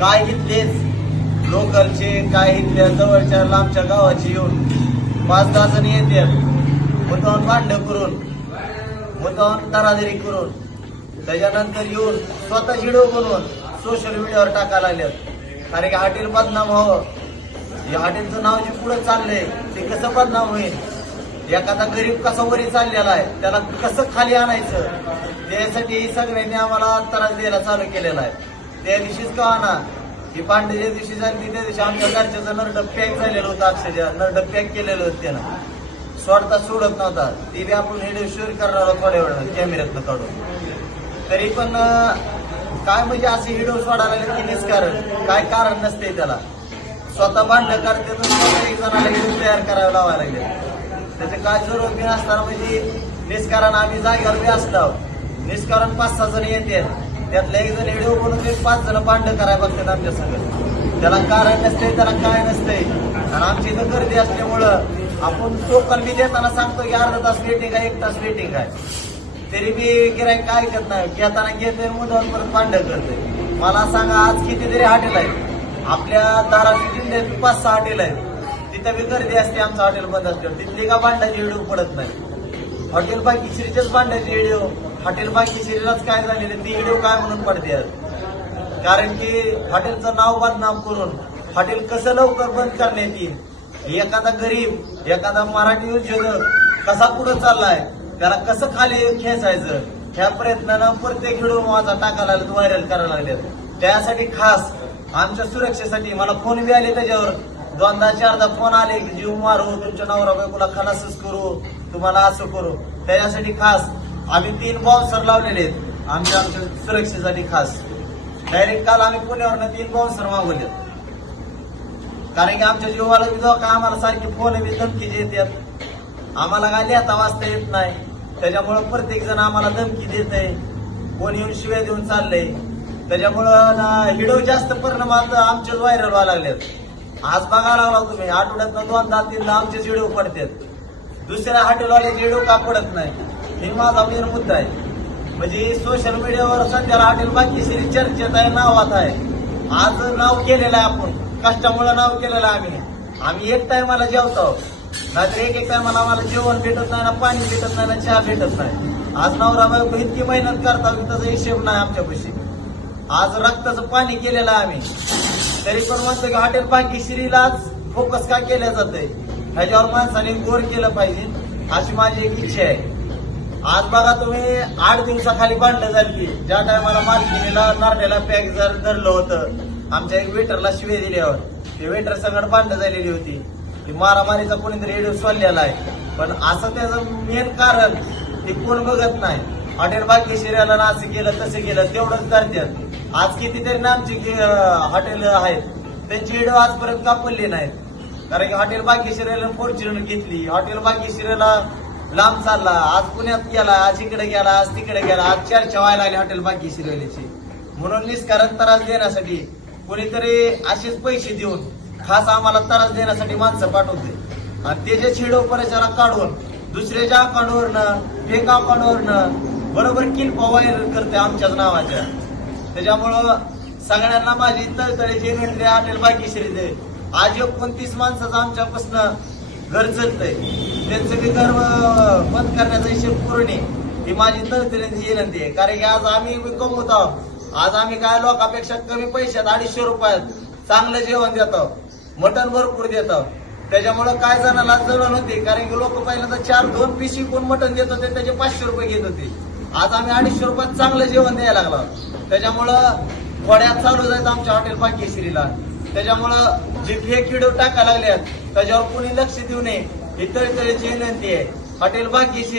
काय इथलेच लोकलचे काय इथल्या जवळच्या लांबच्या गावाचे येऊन पाच दहा जण येतात मुद्दावून भांडणं करून मुद्दावून दरादरी करून त्याच्यानंतर येऊन स्वतः व्हिडिओ बनवून सोशल मीडियावर टाकायला लागल्यात कारण की हॉटेल बदनाम व्हावं. या हॉटेलचं नाव जे पुढे चाललंय ते कसं बदनाम होईल? एखादा गरीब कसा वरी चाललेला आहे त्याला कसं खाली आणायचं? त्यासाठी सगळ्यांनी आम्हाला त्रास द्यायला चालू केलेला आहे. त्या दिवशीच का ना ही पांडे ज्या दिवशी झाली त्या दिवशी आमच्या घरच्याचं नरड पॅक झालेलं होतं अक्षरशः. नरड पॅक केलेलं होतं त्यानं. सोडता सोडत नव्हता. ते बी आपण व्हिडिओ शूट करणार आहोत थोड्या वेळानं कॅमेऱ्यातनं काढून. तरी पण काय म्हणजे असे व्हिडिओ सोडायला लागले की निष्कारण? काय कारण नसते त्याला. स्वतः भांडण करते तर एक जणाला व्हिडिओ तयार करायला लावायला लागेल. त्याचे काय जरूर बी असताना म्हणजे निष्कारण आम्ही जागेवर बी असलो. निष्कारण पाच सहा जण येते त्यातले एक जण व्हिडिओ बनवून एक पाच जण पांड करायला बघतात आमच्या सगळं त्याला कारण नसतंय त्याला काय नसतंय. आणि आमची इथं गर्दी असल्यामुळं आपण टोकन बी देताना सांगतो की अर्धा तास वेटिंग आहे एक तास वेटिंग आहे. तरी बी गिरायक काय करत नाही. घेताना घेतोय मुदावर परत पांड करतोय. मला सांगा आज कितीतरी हॉटेल आहेत. आपल्या धाराशिव जिल्ह्यात पाच सहा हॉटेल आहेत. तिथं बी गर्दी असते आमचं हॉटेल बंद असल्यावर. तिथली का भांडाची व्हिडिओ पडत नाही. हॉटेल बाकीश्रीच्याच भांडाची व्हिडिओ हॉटेल शरीरात काय झालेले ती व्हिडिओ काय म्हणून पडते कारण की हॉटेलचं नाव बदनाम करून हॉटेल कसं लवकर बंद करण्यात येईल? एखादा गरीब एखादा मराठी उद्योजक कसा पुढे चाललाय? त्याला कसं खाली खेचायचं? ह्या प्रयत्नानं प्रत्येक व्हिडिओ माझा टाकायला लागलेत व्हायरल करायला लागलेत. त्यासाठी खास आमच्या सुरक्षेसाठी मला फोन बी आले त्याच्यावर. दोनदा चारदा फोन आले की जीव मारू तुमच्या नवरा बायकोला खलासच करू तुम्हाला असं करू. त्याच्यासाठी खास आम्ही तीन बाउन्सर लावलेले आहेत. आमच्या आमच्या सुरक्षेसाठी खास. डायरेक्ट काल आम्ही पुण्यावरनं तीन बाउन्सर मागवले कारण की आमच्या जीवाला बी का आम्हाला सारखी फोन बी धमकी देतात आम्हाला काय आता वाचता येत नाही. त्याच्यामुळं प्रत्येक जण आम्हाला धमकी देत आहे. कोण येऊन शिव्या देऊन चाललंय. त्याच्यामुळं ना हिडो जास्त परिणामात आमच्याच व्हायरल व्हायला लागलेत. आज बघायला लागला तुम्ही आठवड्यात दोनदा तीनदा आमचेच व्हिडिओ पडतात. दुसऱ्या हॉटेलवाल्याचे व्हिडिओ का पडत नाही? हे माझा मेन मुद्दा आहे. म्हणजे सोशल मीडियावर सध्याला हॉटेल बाकी श्री चर्चेत आहे नावात आहे. आज नाव केलेलं आहे आपण. कष्टामुळे नाव केलेलं आहे आम्ही. आम्ही एक टायमाला जेवतो. नाहीतर एक एक टायमाला आम्हाला जेवण भेटत नाही ना पाणी भेटत नाही ना चहा भेटत नाही. आज नवरा बायको इतकी मेहनत करतात त्याचा हिशेब नाही आमच्यापाशी आज रक्ताचं पाणी केलेलं आहे आम्ही. तरी पण म्हणतो की हॉटेल भाग्यश्रीलाच फोकस का केलं जातंय? ह्याच्यावर माणसाने गोर केलं पाहिजे. अशी माझी एक इच्छा आहे. आज बघा तुम्ही आठ दिवसाखाली भांडणं झाली. ज्या टायमाला मालकिनीला नारड्याला पॅक जर धरलं होतं आमच्या एक वेटरला शिवे दिल्यावर ते वेटर सगळं भांडणं झालेली होती. ती मारामारीचा कोणीतरी रेडिओ सोडलेला आहे. पण असं त्याचं मेन कारण ते कोण बघत नाही. हॉटेल भाग्यश्रीला ना असं केलं तसं केलं तेवढंच करतात. आज कितीतरी नामची हॉटेल आहेत. त्यांची व्हिडिओ आजपर्यंत कापडली नाहीत. कारण की हॉटेल भाग्यश्रीला फॉर्च्युनर घेतली. हॉटेल भाग्यश्रीला लांब चालला. आज पुण्यात गेला आज इकडे गेला आज तिकडे गेला. आज चर्चा व्हायला आली हॉटेल भाग्यश्रीवाल्याची म्हणून निष्कारण त्रास देण्यासाठी कोणीतरी असेच पैसे देऊन खास आम्हाला त्रास देण्यासाठी माणसं पाठवते. आणि त्याच्या छेडो परिचारा काढून दुसऱ्याच्या अकाउंटवरनं फेक अकाउंटवरनं बरोबर किल व्हायरल करते आमच्याच नावाच्या. त्याच्यामुळं सगळ्यांना माझी तळतळीची घडले हॉटेल बाकी दे आज एकोणतीस माणसाचं आमच्यापासून गरजत चालतंय त्यांचं मी तर बंद करण्याचा हिशेब पूर्ण आहे. ही माझी तळतळीची विनंती आहे. कारण की आज आम्ही कमवत आहोत. आज आम्ही काय लोकांपेक्षा कमी पैशात अडीचशे रुपयात चांगलं जेवण देतो मटण भरपूर देतो त्याच्यामुळं काय जणाला जळण होते. कारण की लोक पहिल्यांदा चार दोन पिशी कोण मटण देत होते त्याचे पाचशे रुपये घेत होते. आज आम्ही अडीचशे रुपयात चांगलं जेवण द्यायला लागलो त्याच्यामुळं थोड्यात चालू जायचं आमच्या हॉटेल भाग्यश्रीला. त्याच्यामुळं जे फेक व्हिडिओ टाकायला लागल्यात त्याच्यावर कुणी लक्ष देऊ नये. ही तळतळीची विनंती आहे. हॉटेल भाग्यश्री